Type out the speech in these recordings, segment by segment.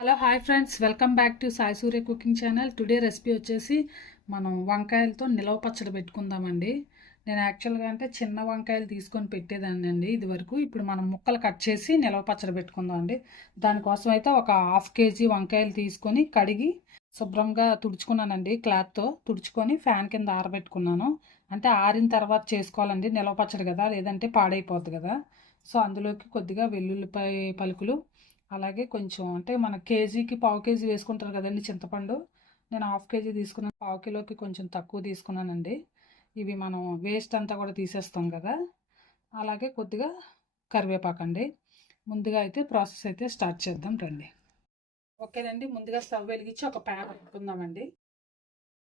Hello hi friends welcome back to Sai Surya cooking channel today recipe వచ్చేసి మనం వంకాయలతో నిలవ పచ్చడి పెట్టుకుందామండి. నేను యాక్చువల్గా అంటే చిన్న వంకాయలు తీసుకొని పెట్టేదాన్ని అండి ఇది వరకు ఇప్పుడు మనం ముక్కలు కట్ చేసి నిలవ పచ్చడి పెట్టుకుందాం అండి దానికోసం అయితే ఒక హాఫ్ కేజీ వంకాయలు తీసుకొని కడిగి శుభ్రంగా తుడుచుకున్నానండి క్లాత్తో. తుడుచుకొని ఫ్యాన్ కింద ఆరబెట్టుకున్నాను. అంటే ఆరిన తర్వాత చేసుకోవాలండి నిలవ పచ్చడి కదా లేదంటే పాడైపోద్ది కదా. సో అందులోకి కొద్దిగా వెల్లుల్లిపాయ పలుకులు అలాగే కొంచెం అంటే మన కేజీకి పావు కేజీ వేసుకుంటారు కదండి చింతపండు. నేను హాఫ్ కేజీ తీసుకున్నాను పావు కిలోకి కొంచెం తక్కువ తీసుకున్నానండి. ఇవి మనం వేస్ట్ అంతా కూడా తీసేస్తాం కదా. అలాగే కొద్దిగా కరివేపాకు అండి. ముందుగా అయితే ప్రాసెస్ అయితే స్టార్ట్ చేద్దాం రండి. ఓకేనండి ముందుగా స్టవ్ వెలిగించి ఒక ప్యాన్ పెట్టుకుందామండి.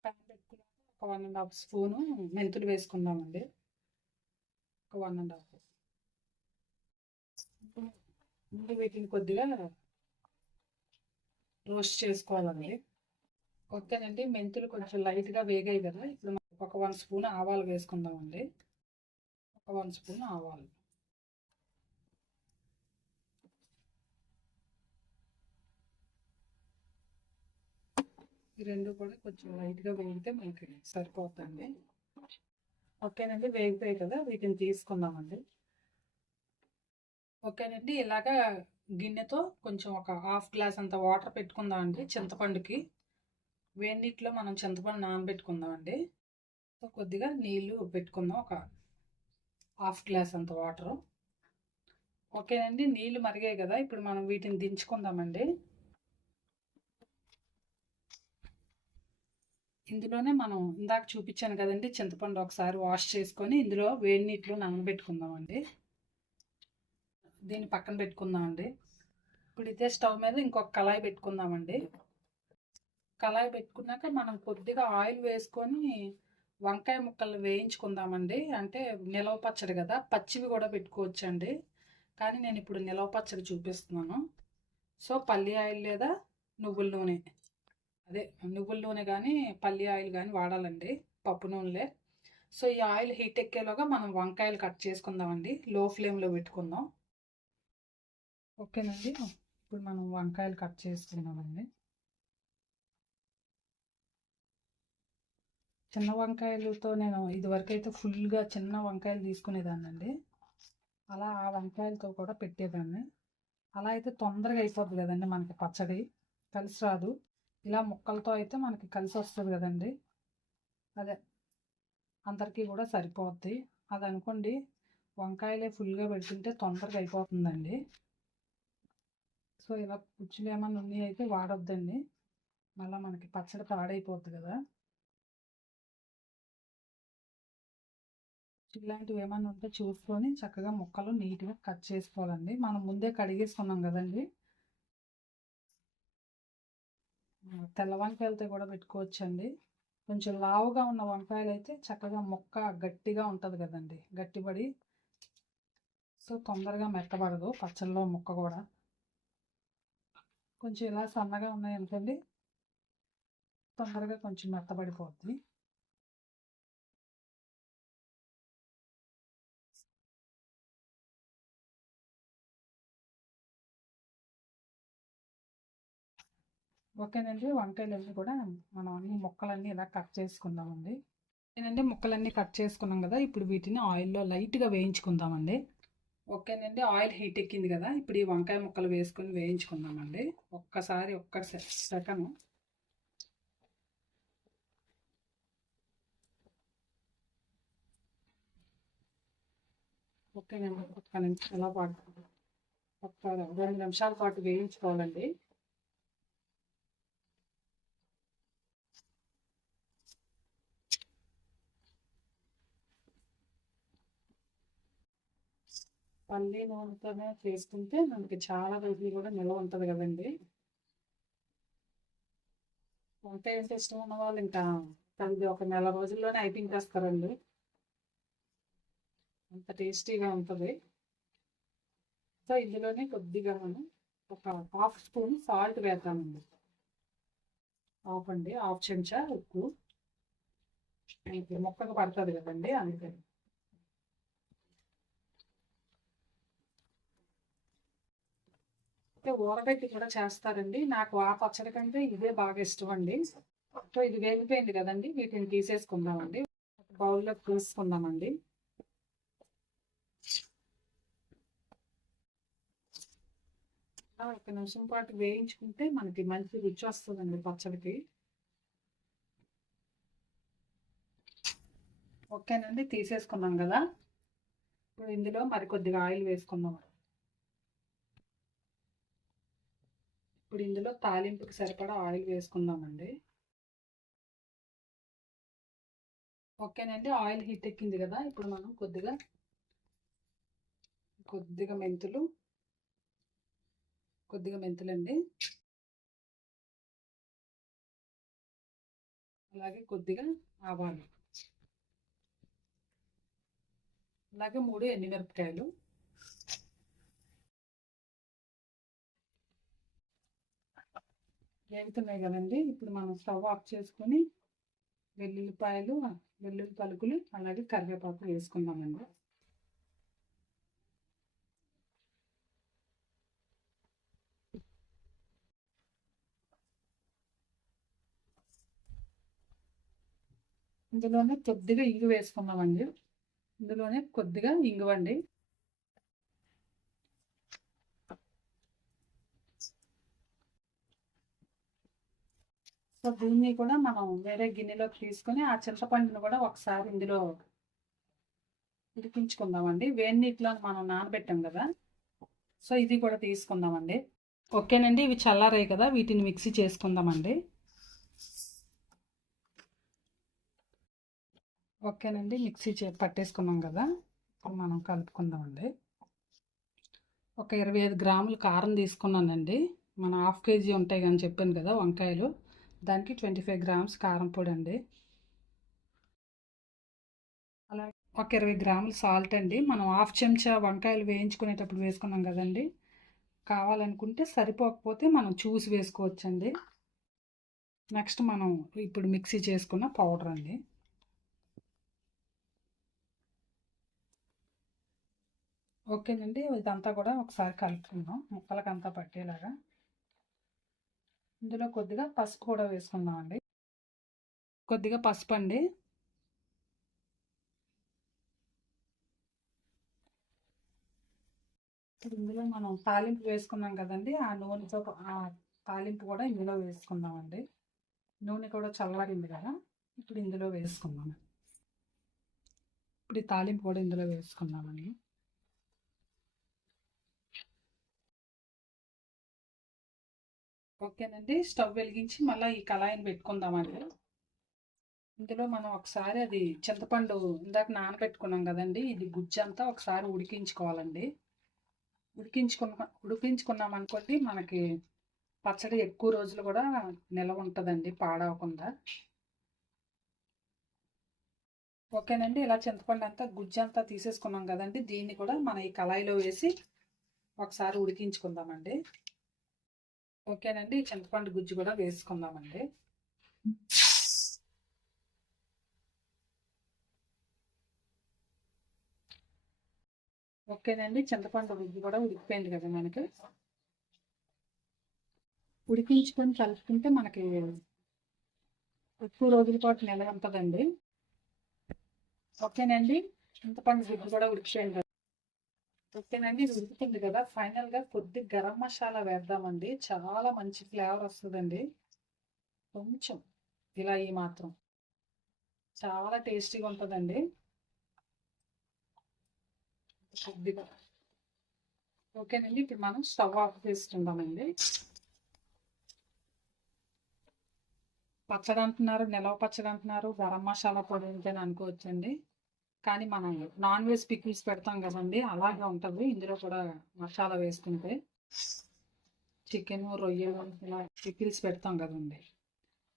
ప్యాన్ పెట్టుకున్నాక ఒక వన్ అండ్ హాఫ్ స్పూను మెంతులు వేసుకుందామండి. ఒక వన్ అండ్ హాఫ్ ముందు వీటిని కొద్దిగా రోస్ట్ చేసుకోవాలండి. ఓకేనండి మెంతులు కొంచెం లైట్గా వేగాయి కదా ఇప్పుడు ఒక వన్ స్పూన్ ఆవాలు వేసుకుందామండి. ఒక వన్ స్పూన్ ఆవాలు. ఈ రెండు కూడా కొంచెం లైట్గా వేగితే మనకి సరిపోతుంది ఓకేనండి వేగుతాయి కదా వీటిని తీసుకుందామండి. ఓకేనండి. ఇలాగా గిన్నెతో కొంచెం ఒక హాఫ్ గ్లాస్ అంత వాటర్ పెట్టుకుందాం అండి చింతపండుకి. వేడి నీటిలో మనం చింతపండు నానబెట్టుకుందామండి. సో కొద్దిగా నీళ్ళు పెట్టుకుందాం. ఒక హాఫ్ గ్లాస్ అంత వాటరు. ఓకేనండి. నీళ్ళు మరిగాయి కదా. ఇప్పుడు మనం వీటిని దించుకుందామండి. ఇందులోనే మనం ఇందాక చూపించాను కదండి చింతపండు ఒకసారి వాష్ చేసుకొని ఇందులో వేడి నీటిలో నానబెట్టుకుందామండి. దీన్ని పక్కన పెట్టుకుందామండి. ఇప్పుడు ఇదే స్టవ్ మీద ఇంకొక కళాయి పెట్టుకుందామండి. కళాయి పెట్టుకున్నాక మనం కొద్దిగా ఆయిల్ వేసుకొని వంకాయ ముక్కలు వేయించుకుందామండి. అంటే నిలవ పచ్చడి కదా పచ్చివి కూడా పెట్టుకోవచ్చండి. కానీ నేను ఇప్పుడు నిలవ పచ్చడి చూపిస్తున్నాను. సో పల్లి ఆయిల్ లేదా నువ్వుల నూనె. అదే నువ్వుల నూనె కానీ పల్లి ఆయిల్ కానీ వాడాలండి పప్పు నూనెలే. సో ఈ ఆయిల్ హీట్ ఎక్కేలోగా మనం వంకాయలు కట్ చేసుకుందామండి. లో ఫ్లేమ్లో పెట్టుకుందాం. ఓకేనండి. ఇప్పుడు మనం వంకాయలు కట్ చేసుకున్నామండి చిన్న వంకాయలతో నేను ఇదివరకు అయితే ఫుల్గా చిన్న వంకాయలు తీసుకునేదాన్నండి. అలా ఆ వంకాయలతో కూడా పెట్టేదాన్ని. అలా అయితే తొందరగా అయిపోద్ది కదండి మనకి పచ్చడి. కలిసి రాదు. ఇలా ముక్కలతో అయితే మనకి కలిసి వస్తుంది కదండి. అదే అందరికీ కూడా సరిపోద్ది. అది అనుకోండి వంకాయలే ఫుల్గా పెడుతుంటే తొందరగా అయిపోతుందండి. సో ఇలా కుచ్చులు ఏమైనా ఉన్నాయి అయితే వాడొద్దండి. మళ్ళీ మనకి పచ్చడి పాడైపోద్ది కదా. ఇలాంటివి ఏమైనా ఉంటే చూసుకొని చక్కగా ముక్కలు నీట్గా కట్ చేసుకోవాలండి. మనం ముందే కడిగేసుకున్నాం కదండి. తెల్ల వంకాయలతో కూడా పెట్టుకోవచ్చండి. కొంచెం లావుగా ఉన్న వంకాయలు అయితే చక్కగా మొక్క గట్టిగా ఉంటుంది కదండి. గట్టిపడి సో తొందరగా మెత్తబడదు పచ్చళ్ళలో ముక్క కూడా. కొంచెం ఇలా సన్నగా ఉన్నాయి అనుకోండి తొందరగా కొంచెం మెత్తబడిపోద్ది. ఓకేనండి. వంకాయలన్నీ కూడా మనం అన్ని ముక్కలన్నీ ఇలా కట్ చేసుకుందామండి. నేనండి ముక్కలన్నీ కట్ చేసుకున్నాం కదా ఇప్పుడు వీటిని ఆయిల్లో లైట్గా వేయించుకుందామండి. ఓకేనండి. ఆయిల్ హీట్ ఎక్కింది కదా ఇప్పుడు ఈ వంకాయ ముక్కలు వేసుకొని వేయించుకుందామండి. ఒక్కసారి ఒక్క సెకను. ఓకేనండి. ఒక్క నిమిషాల పాటు ఒక రెండు నిమిషాల పాటు వేయించుకోవాలండి. పల్లి నూనెతోనే చేసుకుంటే మనకి చాలా రోజులు కూడా నిల్వ ఉంటుంది కదండి. వంట ఏంటి ఇష్టం ఉన్న వాళ్ళు ఇంకా అది ఒక నెల రోజుల్లోనే అయిపించేస్తారండి. అంత టేస్టీగా ఉంటుంది. సో ఇందులోనే కొద్దిగా మనం ఒక హాఫ్ స్పూన్ సాల్ట్ వేద్దామండి. హాఫ్ అండి హాఫ్ చెంచా ఉప్పు. మొక్కకు పడుతుంది కదండి అందుకని. అయితే ఊరబెట్టి కూడా చేస్తారండి. నాకు ఆ పచ్చడి కంటే ఇదే బాగా ఇష్టం అండి సో ఇది వేగిపోయింది కదండి. వీటిని తీసేసుకుందామండి. బౌల్లో తీసుకుందామండి ఒక నిమిషం పాటు వేయించుకుంటే మనకి మంచి రుచి వస్తుందండి పచ్చడికి. ఓకేనండి తీసేసుకున్నాం కదా. ఇప్పుడు ఇందులో మరికొద్దిగా ఆయిల్ వేసుకుందాం. ఇప్పుడు ఇందులో తాలింపుకి సరిపడా ఆయిల్ వేసుకుందామండి. ఓకేనండి ఆయిల్ హీట్ ఎక్కింది కదా ఇప్పుడు మనం కొద్దిగా కొద్దిగా మెంతులు కొద్దిగా మెంతులండి. అలాగే కొద్దిగా ఆవాలు. అలాగే మూడు ఎండుమిరపకాయలు. వేగుతున్నాయి కదండి. ఇప్పుడు మనం స్టవ్ ఆఫ్ చేసుకొని వెల్లుల్లిపాయలు వెల్లుల్లి పలుకులు అలాగే కరివేపాకు వేసుకుందామండి. ఇందులోనే కొద్దిగా ఇంగు వేసుకుందామండి. ఇందులోనే కొద్దిగా ఇంగువండి. సో దీన్ని కూడా మనం వేరే గిన్నెలోకి తీసుకొని ఆ చింతపండును కూడా ఒకసారి ఇందులో ఉడికించుకుందామండి. వేడి నీటిలో మనం నానబెట్టాం కదా. సో ఇది కూడా తీసుకుందామండి. ఓకేనండి ఇవి చల్లారాయి కదా వీటిని మిక్సీ చేసుకుందామండి. ఓకేనండి మిక్సీ చే పట్టేసుకున్నాం కదా. ఇప్పుడు మనం కలుపుకుందామండి. ఒక ఇరవై ఐదు గ్రాములు కారం తీసుకున్నానండి. మన హాఫ్ కేజీ ఉంటాయి కానీ చెప్పాను కదా వంకాయలు. దానికి ట్వంటీ ఫైవ్ గ్రామ్స్ కారం పొడి అండి. అలాగే ఒక ఇరవై గ్రాములు సాల్ట్ అండి. మనం హాఫ్ చెంచా వంకాయలు వేయించుకునేటప్పుడు వేసుకున్నాం కదండి. కావాలనుకుంటే సరిపోకపోతే మనం చూసి వేసుకోవచ్చండి. నెక్స్ట్ మనం ఇప్పుడు మిక్సీ చేసుకున్న పౌడర్ అండి. ఓకేనండి ఇదంతా కూడా ఒకసారి కలుపుకుందాం. ముక్కలకంతా పట్టేలాగా. ఇందులో కొద్దిగా పసుపు కూడా వేసుకుందామండి. కొద్దిగా పసుపు అండి ఇందులో మనం తాలింపు వేసుకున్నాం కదండి. ఆ నూనెతో ఆ తాలింపు కూడా ఇందులో వేసుకుందామండి. నూనె కూడా చల్లారింది కదా ఇప్పుడు ఇందులో వేసుకుందాం. ఇప్పుడు ఈ తాలింపు కూడా ఇందులో వేసుకుందామండి. ఓకేనండి. స్టవ్ వెలిగించి మళ్ళీ ఈ కళాయిని పెట్టుకుందామండి. ఇందులో మనం ఒకసారి అది చింతపండు ఇందాక నానబెట్టుకున్నాం కదండి. ఇది గుజ్జంతా ఒకసారి ఉడికించుకోవాలండి. ఉడికించుకున్న ఉడికించుకున్నాం అనుకోండి మనకి పచ్చడి ఎక్కువ రోజులు కూడా నిలవ ఉంటుందండి పాడవకుండా. ఓకేనండి. ఇలా చింతపండు అంతా గుజ్జు అంతా తీసేసుకున్నాం కదండి. దీన్ని కూడా మన ఈ కళాయిలో వేసి ఒకసారి ఉడికించుకుందామండి. ఓకేనండి. చింతపండు గుజ్జు కూడా వేసుకుందామండి. ఓకేనండి. చింతపండు గుజ్జు కూడా ఉడికిపోయింది కదా మనకి. ఉడికించుకొని కలుపుకుంటే మనకి ఎక్కువ రోజుల పాటు నిల్వ ఉంటుందండి ఓకేనండి. చింతపండు గుజ్జు కూడా ఉడికిపోయింది ఓకేనండి ఇది ఉడుకుతుంది కదా. ఫైనల్గా కొద్ది గరం మసాలా వేద్దామండి. చాలా మంచి ఫ్లేవర్ వస్తుందండి. కొంచెం ఇలా ఈ మాత్రం. చాలా టేస్టీగా ఉంటుందండి. కొద్దిగా ఓకేనండి ఇప్పుడు మనం స్టవ్ ఆఫ్ చేసుకుందామండి. పచ్చడి అంటున్నారు నిలవ పచ్చడి అంటున్నారు గరం మసాలా పొడి ఉంటే అనుకోవచ్చండి. కానీ మనం నాన్ వెజ్ పికిల్స్ పెడతాం కదండి అలాగే ఉంటుంది. ఇందులో కూడా మసాలా వేసుకుంటే చికెన్ రొయ్యలు ఇలా పికిల్స్ పెడతాం కదండి.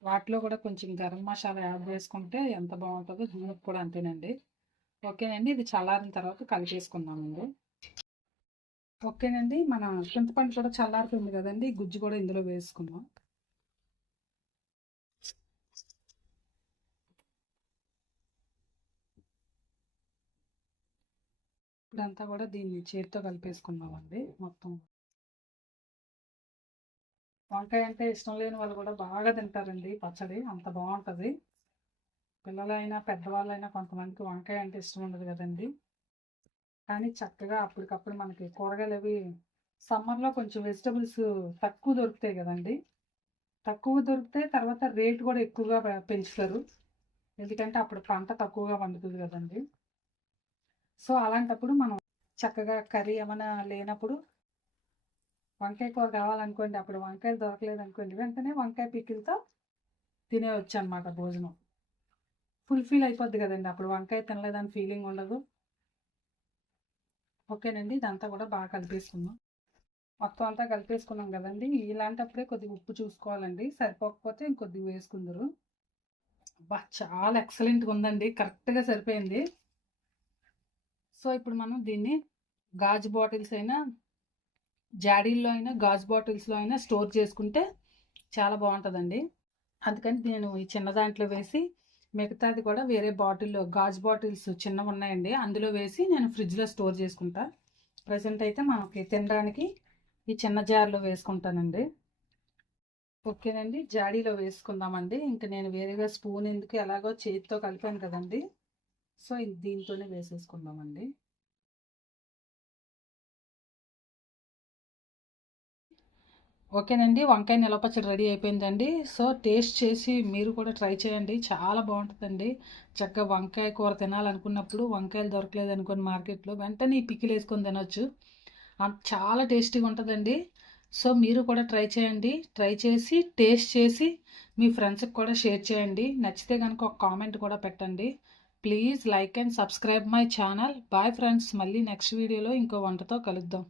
వాటిలో కూడా కొంచెం గరం మసాలా యాడ్ చేసుకుంటే ఎంత బాగుంటుందో దీనికి కూడా అంతేనండి. ఓకేనండి ఇది చల్లారిన తర్వాత కలిపేసుకుందామండి. ఓకేనండి మన చింతపండు కూడా చల్లారిపోయింది కదండి గుజ్జు కూడా ఇందులో వేసుకుందాం. ఇప్పుడంతా కూడా దీన్ని చేతితో కలిపేసుకున్నామండి మొత్తం. వంకాయ అంటే ఇష్టం లేని వాళ్ళు కూడా బాగా తింటారండి పచ్చడి అంత బాగుంటుంది. పిల్లలైనా పెద్దవాళ్ళైనా కొంతమందికి వంకాయ అంటే ఇష్టం ఉండదు కదండి. కానీ చక్కగా అప్పటికప్పుడు మనకి కూరగాయలు అవి సమ్మర్లో కొంచెం వెజిటబుల్స్ తక్కువ దొరుకుతాయి కదండి. తక్కువ దొరికితే తర్వాత రేట్ కూడా ఎక్కువగా పెంచుతారు. ఎందుకంటే అప్పుడు పంట తక్కువగా పండుతుంది కదండి. సో అలాంటప్పుడు మనం చక్కగా కర్రీ ఏమైనా లేనప్పుడు వంకాయ కూర కావాలనుకోండి అప్పుడు వంకాయ దొరకలేదు అనుకోండి వెంటనే వంకాయ పిక్కిలతో తినేయచ్చు అనమాట భోజనం ఫుల్ఫిల్ అయిపోద్ది కదండి అప్పుడు వంకాయ తినలేదని ఫీలింగ్ ఉండదు. ఓకేనండి ఇదంతా కూడా బాగా కలిపేసుకుందాం. మొత్తం అంతా కలిపేసుకున్నాం కదండి ఇలాంటప్పుడే కొద్దిగా ఉప్పు చూసుకోవాలండి సరిపోకపోతే ఇంకొద్దిగా వేసుకుందరు. బా చాలా ఎక్సలెంట్గా ఉందండి కరెక్ట్గా సరిపోయింది. సో ఇప్పుడు మనం దీన్ని గాజు బాటిల్స్ అయినా జాడీల్లో అయినా గాజు బాటిల్స్లో అయినా స్టోర్ చేసుకుంటే చాలా బాగుంటుందండి. అందుకని నేను ఈ చిన్న దాంట్లో వేసి మిగతాది కూడా వేరే బాటిల్లో గాజు బాటిల్స్ చిన్నవి ఉన్నాయండి అందులో వేసి నేను ఫ్రిడ్జ్లో స్టోర్ చేసుకుంటా. ప్రజెంట్ అయితే మనకి తినడానికి ఈ చిన్న జార్లో వేసుకుంటానండి. ఓకేనండి జాడీలో వేసుకుందామండి. ఇంకా నేను వేరేగా స్పూన్ ఎందుకు ఎలాగో చేతితో కలిపాను కదండి. సో దీంతోనే వేసేసుకుందామండి. ఓకేనండి. వంకాయ నిలపచ్చడి రెడీ అయిపోయిందండి. సో టేస్ట్ చేసి మీరు కూడా ట్రై చేయండి. చాలా బాగుంటుందండి. చక్కగా వంకాయ కూర తినాలనుకున్నప్పుడు వంకాయలు దొరకలేదు అనుకోని మార్కెట్లో వెంటనే ఈ పిక్కిలు వేసుకొని తినొచ్చు. చాలా టేస్టీగా ఉంటుందండి. సో మీరు కూడా ట్రై చేయండి. ట్రై చేసి టేస్ట్ చేసి మీ ఫ్రెండ్స్కి కూడా షేర్ చేయండి. నచ్చితే కనుక ఒక కామెంట్ కూడా పెట్టండి. Please like and subscribe my channel bye friends మళ్ళీ నెక్స్ట్ వీడియోలో ఇంకో వంటతో కలుద్దాం.